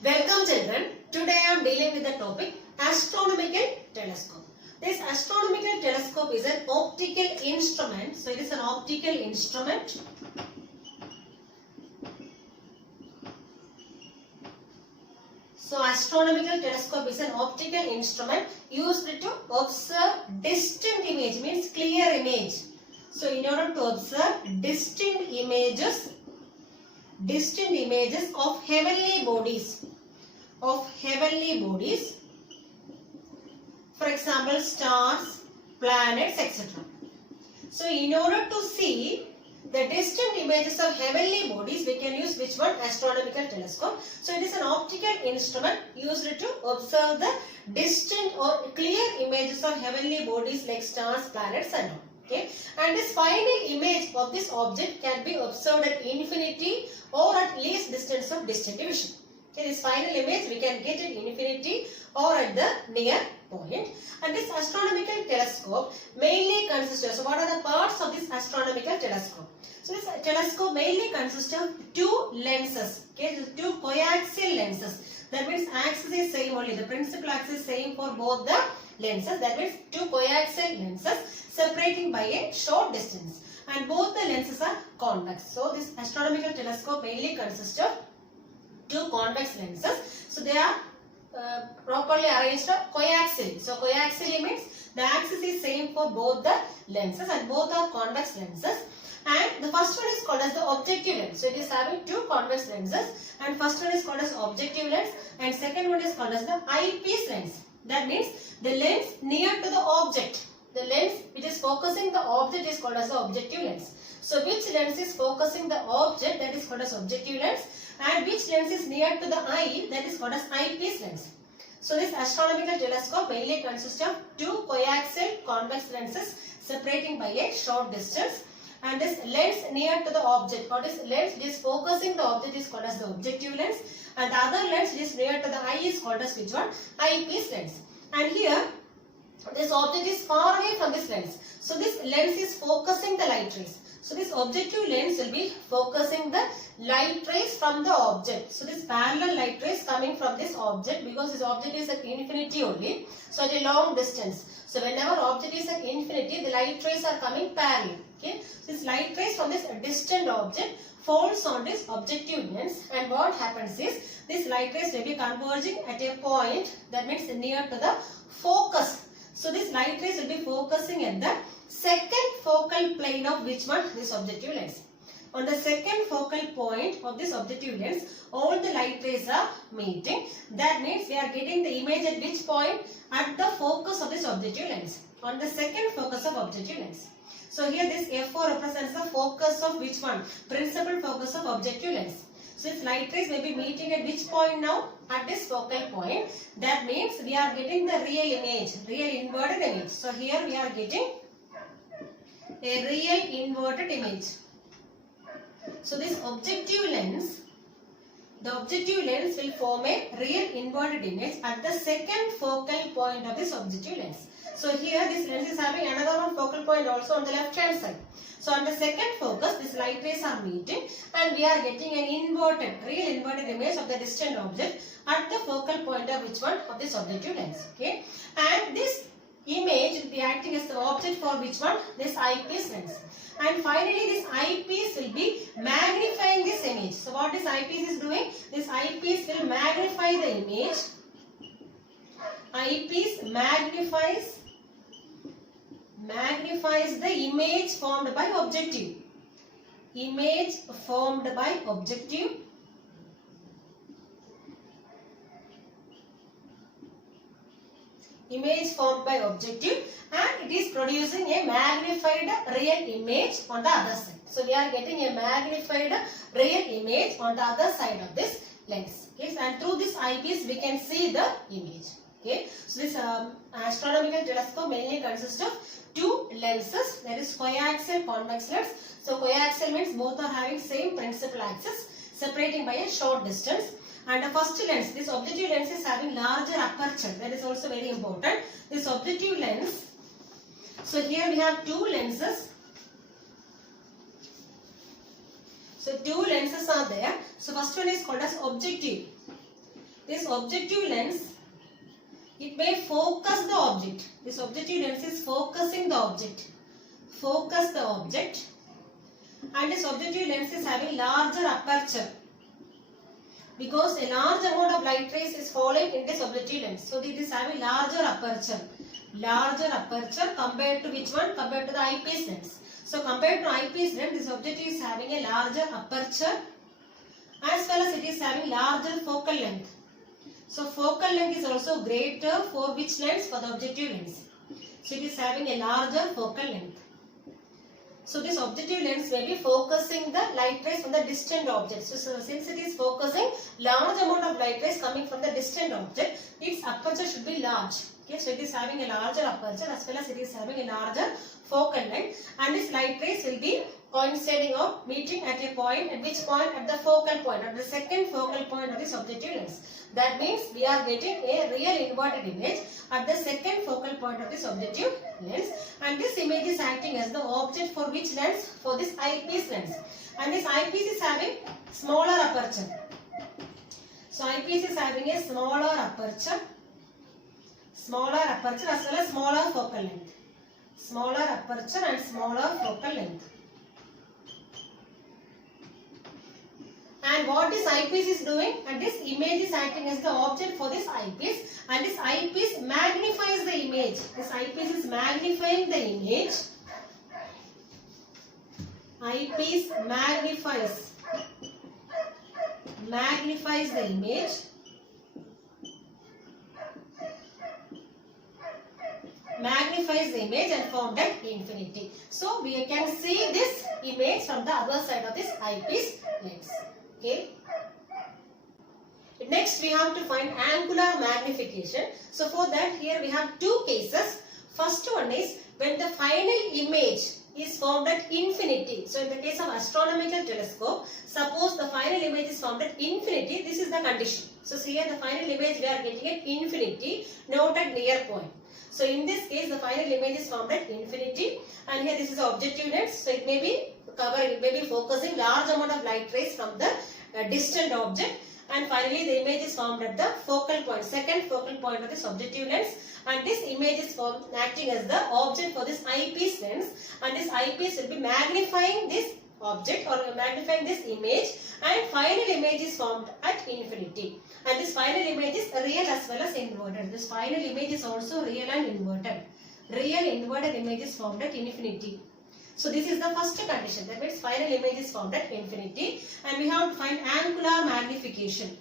Welcome children. Today I am dealing with the topic astronomical telescope. This astronomical telescope is an optical instrument. So it is an optical instrument. So astronomical telescope is an optical instrument used to observe distant image, means clear image. So in order to observe distant images of heavenly bodies. For example, stars, planets, etc. So in order to see the distant images of heavenly bodies, we can use which one? Astronomical telescope. So it is an optical instrument used to observe the distant or clear images of heavenly bodies like stars, planets and all. Okay. And this final image of this object can be observed at infinity or at least distance of distant division. Okay, this final image we can get at infinity or at the near point. And this astronomical telescope mainly consists of, so what are the parts of this astronomical telescope? So this telescope mainly consists of two lenses, okay, two coaxial lenses. That means axis is same only, the principal axis is same for both the lenses. That means two coaxial lenses separating by a short distance. And both the lenses are convex. So this astronomical telescope mainly consists of two convex lenses. So they are properly arranged coaxially. So coaxially means the axis is same for both the lenses and both are convex lenses. And the first one is called as the objective lens. So it is having two convex lenses, and first one is called as objective lens and second one is called as the eyepiece lens. That means the lens near to the object. The lens which is focusing the object is called as the objective lens. So which lens is focusing the object, that is called as objective lens, and which lens is near to the eye, that is called as eyepiece lens. So this astronomical telescope mainly consists of two coaxial convex lenses separating by a short distance, and this lens near to the object, what is lens which is focusing the object is called as the objective lens, and the other lens which is near to the eye is called as which one? Eyepiece lens. And here this object is far away from this lens. So this lens is focusing the light rays. So this objective lens will be focusing the light rays from the object. So this parallel light rays coming from this object, because this object is at infinity only. So at a long distance. So whenever object is at infinity, the light rays are coming parallel. Okay. So this light rays from this distant object falls on this objective lens, and what happens is this light rays will be converging at a point, that means near to the focus. So this light rays will be focusing at the second focal plane of which one? This objective lens. On the second focal point of this objective lens, all the light rays are meeting. That means we are getting the image at which point? At the focus of this objective lens. On the second focus of objective lens. So here this F4 represents the focus of which one? Principal focus of objective lens. So its light rays may be meeting at which point now? At this focal point. That means we are getting the real image, real inverted image. So here we are getting a real inverted image. So this objective lens, the objective lens will form a real inverted image at the second focal point of this objective lens. So here this lens is having another one focal point also on the left hand side. So on the second focus, these light rays are meeting and we are getting an inverted, real inverted image of the distant object at the focal point of which one? Of this objective lens. Okay. And this image will be acting as the object for which one? This eyepiece lens. And finally this eyepiece will be magnifying this image. So what this eyepiece is doing? This eyepiece will magnify the image. Eyepiece magnifies the image formed by objective. Image formed by objective. Image formed by objective, and it is producing a magnified real image on the other side. So we are getting a magnified real image on the other side of this lens. Okay, and through this eyepiece we can see the image. Okay, so this astronomical telescope mainly consists of two lenses, that is coaxial convex lens. So coaxial means both are having same principal axis separating by a short distance. And the first lens, this objective lens is having larger aperture. That is also very important. This objective lens, so here we have two lenses. So two lenses are there. So first one is called as objective. this objective lens, it may focus the object. This objective lens is focusing the object. Focus the object. And this objective lens is having larger aperture. Because a large amount of light rays is falling in this objective lens. So it is having larger aperture. Larger aperture compared to which one? Compared to the eyepiece lens. So compared to eyepiece lens, this object is having a larger aperture as well as it is having larger focal length. So focal length is also greater for which lens? For the objective lens. So it is having a larger focal length. So this objective lens may be focusing the light rays from the distant object. So since it is focusing large amount of light rays coming from the distant object, its aperture should be large. Okay, so it is having a larger aperture as well as it is having a larger focal length, and this light rays will be coinciding or meeting at a point. At which point? At the focal point, at the second focal point of this objective lens. That means we are getting a real inverted image at the second focal point of this objective lens, and this image is acting as the object for which lens? For this eyepiece lens, and this eyepiece is having smaller aperture. So eyepiece is having a smaller aperture as well as smaller focal length. Smaller aperture and smaller focal length. And what this eyepiece is doing? And this image is acting as the object for this eyepiece, and this eyepiece magnifies the image. This eyepiece is magnifying the image. Eyepiece magnifies the image. Magnifies the image and formed at infinity. So we can see this image from the other side of this eyepiece lens. Okay. Next we have to find angular magnification. So for that, here we have two cases. First one is when the final image is formed at infinity. So in the case of astronomical telescope, suppose the final image is formed at infinity, this is the condition. So here the final image we are getting at infinity, not at near point. So in this case, the final image is formed at infinity, and here this is the objective lens. So it may be covering, it may be focusing large amount of light rays from the distant object, and finally the image is formed at the focal point, second focal point of this objective lens, and this image is formed acting as the object for this eyepiece lens, and this eyepiece will be magnifying this object or magnifying this image, and final image is formed at infinity. And this final image is real as well as inverted. This final image is also real and inverted. Real inverted image is formed at infinity. So this is the first condition. That means final image is formed at infinity. And we have to find angular magnification.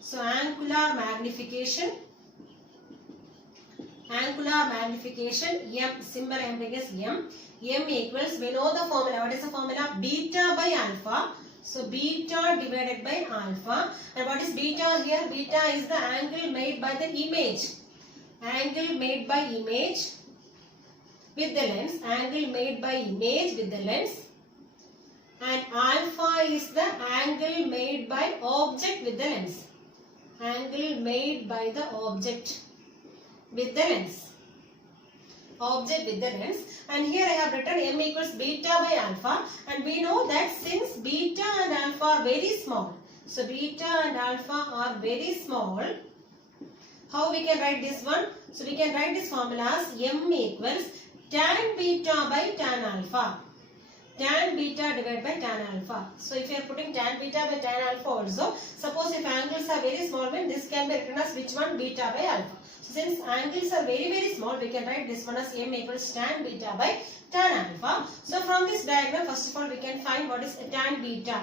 So angular magnification. Angular magnification. M, symbol I am taking as M. M equals, we know the formula. What is the formula? Beta by alpha. So beta divided by alpha. And what is beta here? Beta is the angle made by the image. Angle made by image with the lens. Angle made by image with the lens. And alpha is the angle made by object with the lens. Angle made by the object with the lens. Object with the lens, and here I have written M equals beta by alpha, and we know that since beta and alpha are very small, so beta and alpha are very small, how we can write this one? So we can write this formula as M equals tan beta by tan alpha. Tan beta divided by tan alpha. So if you are putting tan beta by tan alpha also, suppose if angles are very small, then this can be written as which one? Beta by alpha. So since angles are very small, we can write this one as M equals tan beta by tan alpha. So from this diagram, first of all we can find what is tan beta.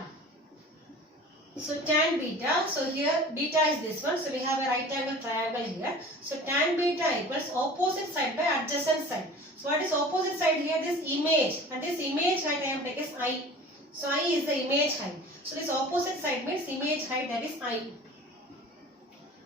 So tan beta, so here beta is this one, so we have a right angle triangle here. So tan beta equals opposite side by adjacent side. So what is opposite side here? This image, and this image height I am taking as I. So I is the image height. So this opposite side means image height, that is I.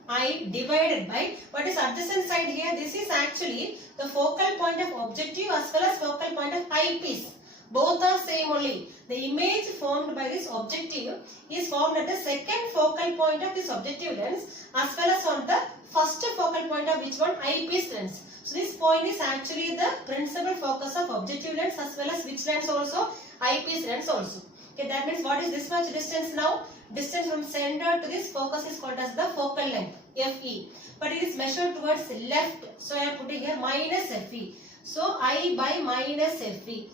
I divided by what is adjacent side here? This is actually the focal point of objective as well as focal point of eyepiece. Both are same only. The image formed by this objective is formed at the second focal point of this objective lens as well as on the first focal point of which one? Eyepiece lens. So this point is actually the principal focus of objective lens as well as which lens also? Eyepiece lens also. Okay, that means what is this much distance now? Distance from center to this focus is called as the focal length, Fe. But it is measured towards left. So I am putting here minus Fe. So I by minus Fe.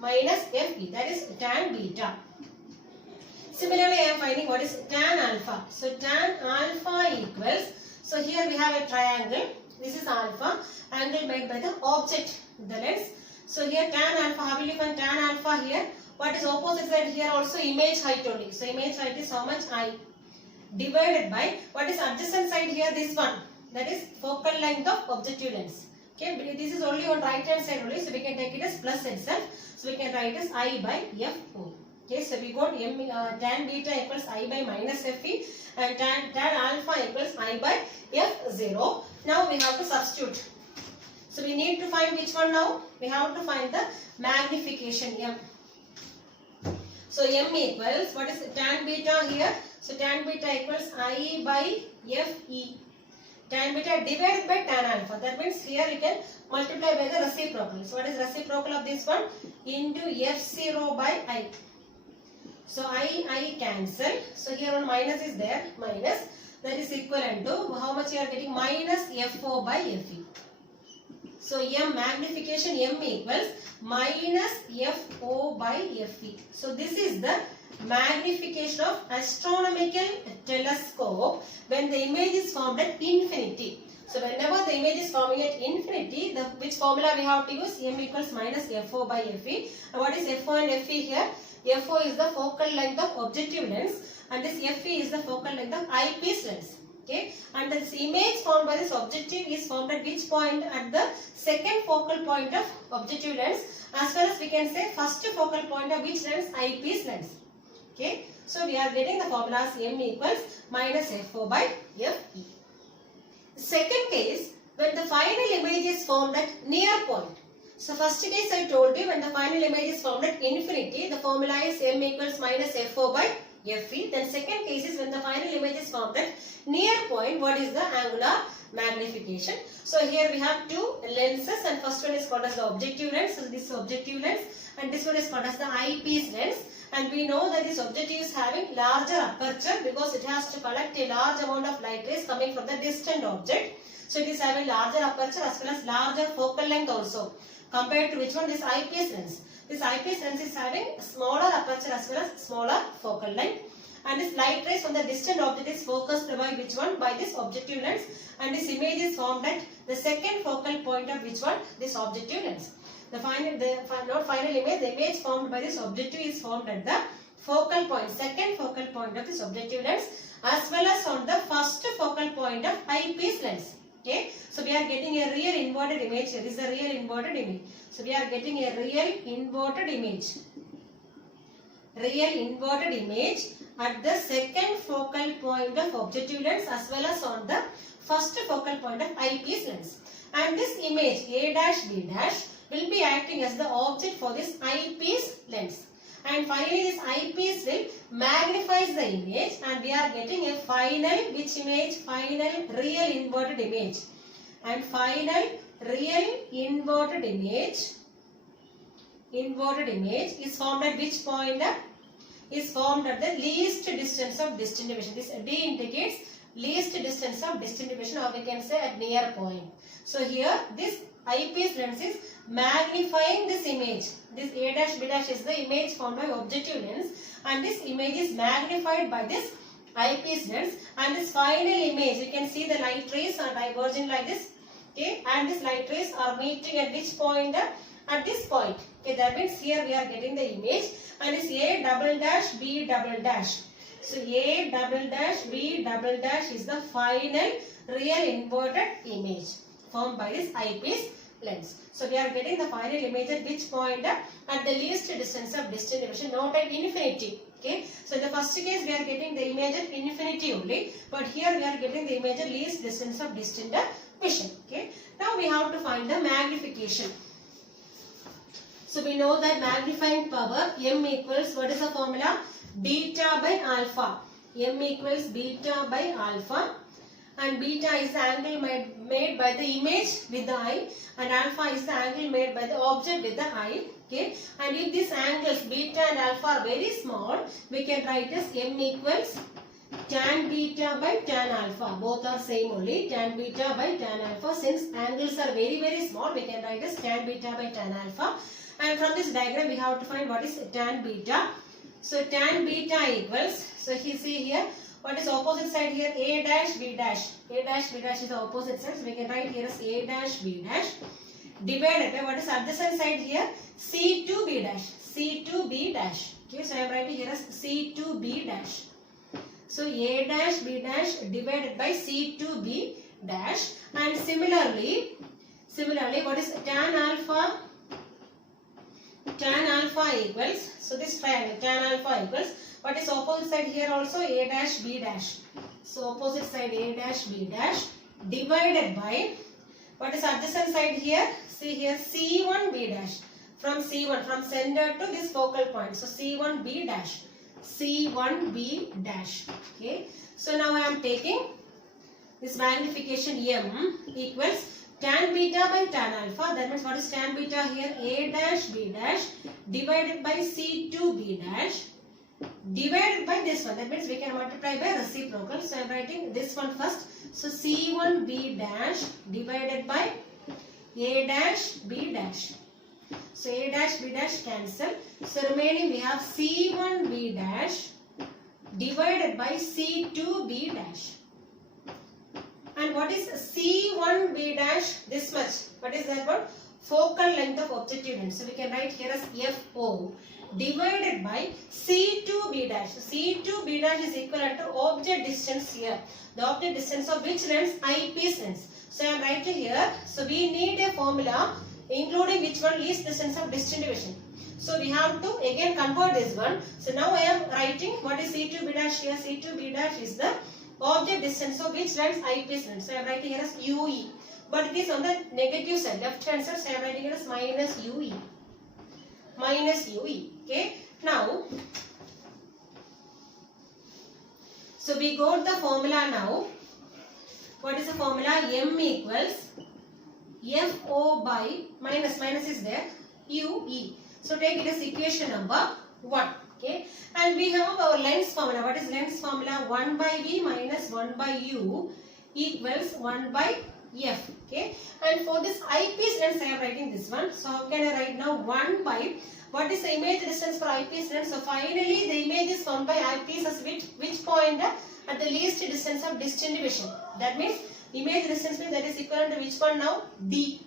Minus Fe. That is tan beta. Similarly, I am finding what is tan alpha. So tan alpha equals. So here we have a triangle. This is alpha. Angle made by the object, the lens. So here tan alpha. How will you find tan alpha here? What is opposite side here also? Image height only. So image height is how much? I. Divided by what is adjacent side here? This one. That is focal length of objective lens. Okay, but this is only on right hand side only. So we can take it as plus itself. So we can write as I by Fo. Okay, so we got tan beta equals I by minus Fe and tan alpha equals I by F0. Now we have to substitute. So we need to find which one now? We have to find the magnification M. So M equals, what is tan beta here? So tan beta equals I by Fe. Tan beta divided by tan alpha. That means here you can multiply by the reciprocal. So what is reciprocal of this one? Into F0 by I. So I cancel. So here one minus is there. Minus. That is equivalent to how much you are getting? Minus Fo by Fe. So M magnification M equals minus Fo by Fe. So this is the magnification of astronomical telescope when the image is formed at infinity. So whenever the image is forming at infinity, which formula we have to use? M equals minus Fo by Fe. And what is Fo and Fe here? Fo is the focal length of objective lens and this Fe is the focal length of eyepiece lens. Okay, and this image formed by this objective is formed at which point? At the second focal point of objective lens, as well as we can say first focal point of which lens? Eyepiece lens. Okay, so we are getting the formulas M equals minus Fo by Fe. Second case, when the final image is formed at near point. So first case I told you, when the final image is formed at infinity, the formula is M equals minus Fo by Fe. Then second case is when the final image is formed at near point, what is the angular magnification? So here we have two lenses and first one is called as the objective lens. So this is objective lens and this one is called as the eyepiece lens. And we know that this objective is having larger aperture because it has to collect a large amount of light rays coming from the distant object. So it is having larger aperture as well as larger focal length also. Compared to which one? This eyepiece lens. This eyepiece lens is having smaller aperture as well as smaller focal length. And this light rays from the distant object is focused by which one? By this objective lens. And this image is formed at the second focal point of which one? This objective lens. The final image, the image formed by this objective is formed at the focal point, second focal point of this objective lens, as well as on the first focal point of eyepiece lens. Okay, so we are getting a real inverted image. Here is a real inverted image. So we are getting a real inverted image. Real inverted image at the second focal point of objective lens as well as on the first focal point of eyepiece lens. And this image A dash B dash will be acting as the object for this eyepiece lens. And finally this eyepiece will magnifies the image and we are getting a final, which image? Final real inverted image. And final real inverted image is formed at which point? Is formed at the least distance of distribution. This D indicates least distance of distribution, or we can say at near point. So here this eyepiece lens is magnifying this image. This A dash B dash is the image formed by objective lens and this image is magnified by this eyepiece lens, and this final image, you can see the light rays are diverging like this. Okay, and this light rays are meeting at which point? At this point. Okay, that means here we are getting the image and it's A double dash B double dash. So A double dash B double dash is the final real inverted image formed by this eyepiece lens. So we are getting the final image at which point? At the least distance of distribution, not at infinity. Okay, so in the first case we are getting the image at infinity only, but here we are getting the image at least distance of distribution. Okay, now we have to find the magnification. So we know that magnifying power M equals, what is the formula? Beta by alpha. M equals beta by alpha, and beta is the angle made by the image with the eye, and alpha is the angle made by the object with the eye. Okay, and if these angles beta and alpha are very small, we can write as m equals tan beta by tan alpha. Both are same only, tan beta by tan alpha. Since angles are very small, we can write as tan beta by tan alpha. And from this diagram, we have to find what is tan beta. So tan beta equals, so you see here, what is opposite side here? A dash B dash. A dash B dash is the opposite side. So we can write here as A dash B dash divided by what is adjacent side here? C2B dash. C2B dash. Okay, so I am writing here as C2B dash. So A dash B dash divided by C2B dash. And similarly, what is tan alpha? Tan alpha equals, so this triangle tan alpha equals, what is opposite side here also? A dash B dash. So opposite side A dash B dash divided by, what is adjacent side here? See here C1B dash. From C1, from center to this focal point. So C1B dash. C1B dash. Okay. So now I am taking this magnification m equals tan beta by tan alpha. That means what is tan beta here? A dash B dash divided by C2B dash divided by this one. That means we can multiply by reciprocal. So I am writing this one first. So C1B dash divided by A dash B dash. So A dash B dash cancel. So remaining we have C1B dash divided by C2B dash. And what is C1B dash? This much. What is that one? Focal length of objective lens. So we can write here as FO divided by C2B dash. So C2B dash is equivalent to object distance here. The object distance of which lens? Eyepiece lens. So I am writing here. So we need a formula including which one? Least distance of distribution. So we have to again convert this one. So now I am writing what is C2B dash here. C2B dash is the object distance of which lens? Eyepiece lens. So I am writing here as UE. But it is on the negative side, left hand side. So I am writing here as minus UE. Minus UE. Okay. Now, so we got the formula now. What is the formula? M equals FO by minus is there, UE. So take it as equation number 1. Okay. And we have our length formula. What is length formula? 1 by V minus 1 by U equals 1 by F. Okay. And for this eyepiece lens, I am writing this one. So how can I write now? 1 by, what is the image distance for eyepiece lens? So finally the image is found by eyepiece as which point? At the least distance of distribution. That means image distance means that is equal to which one now? D.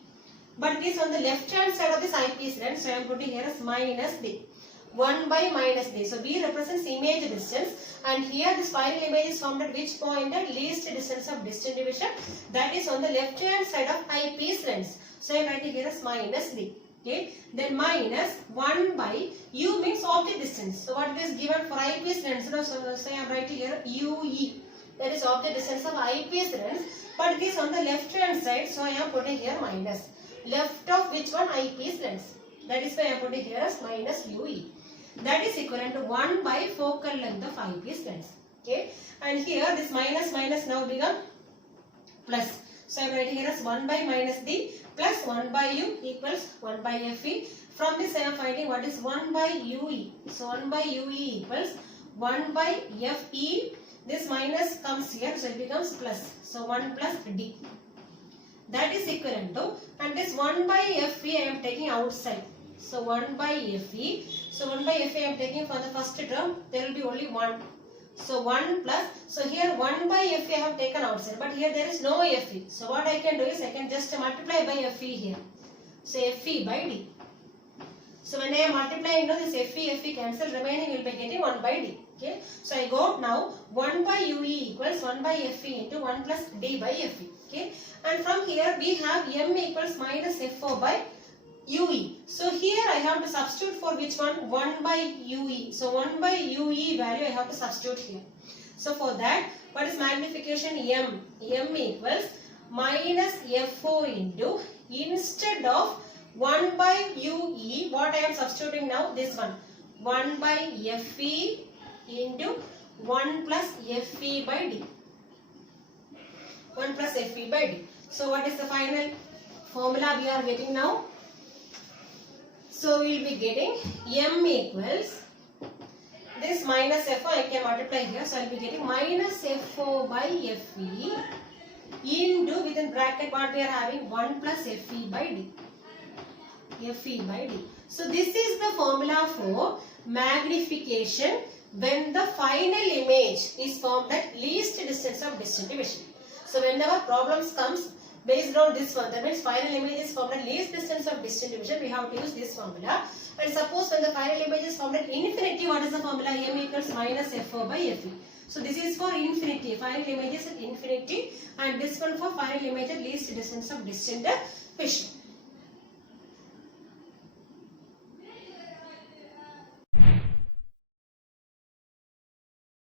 But it is on the left hand side of this eyepiece lens. So I am putting here as minus D. 1 by minus D. So B represents image distance. And here this final image is found at which point? At least distance of distribution. That is on the left hand side of eyepiece lens. So I am writing here as minus D. Okay. Then minus 1 by U means object distance. So what is given for eyepiece lens? So I am writing here UE. That is object distance of eyepiece lens. But it is on the left hand side. So I am putting here minus. Left of which one? Eyepiece lens. That is why I am putting here as minus UE. That is equivalent to 1 by focal length of eyepiece lens. Okay. And here this minus now become plus. So I am writing here as 1 by minus D plus 1 by U equals 1 by FE. From this I am finding what is 1 by UE. So 1 by UE equals 1 by FE. This minus comes here, so it becomes plus. So 1 plus D. That is equivalent to, and this 1 by FE I am taking outside. So 1 by FE. So 1 by FE I am taking for the first term. There will be only 1. So 1 plus. So here 1 by FE I have taken outside. But here there is no FE. So what I can do is I can just multiply by FE here. So FE by D. So when I am multiplying, this FE cancel. Remaining will be getting 1 by D. Okay. So I got now 1 by UE equals 1 by FE into 1 plus D by FE. Okay. And from here we have M equals minus FO by UE. So here I have to substitute for which one? 1 by UE. So 1 by UE value I have to substitute here. So for that, what is magnification? M. M equals minus FO into, instead of 1 by UE, what I am substituting now? This one. 1 by FE into 1 plus FE by D. 1 plus FE by D. So what is the final formula we are getting now? So we will be getting M equals this minus FO I can multiply here. So I will be getting minus FO by FE into within bracket what we are having 1 plus FE by D. FE by D. So this is the formula for magnification when the final image is formed at least distance of distant division. So whenever problems comes based on this one, that means final image is formed at least distance of distant division, we have to use this formula. And suppose when the final image is formed at infinity, what is the formula? M equals minus FO by FE. So this is for infinity, final image is at infinity, and this one for final image at least distance of distant division.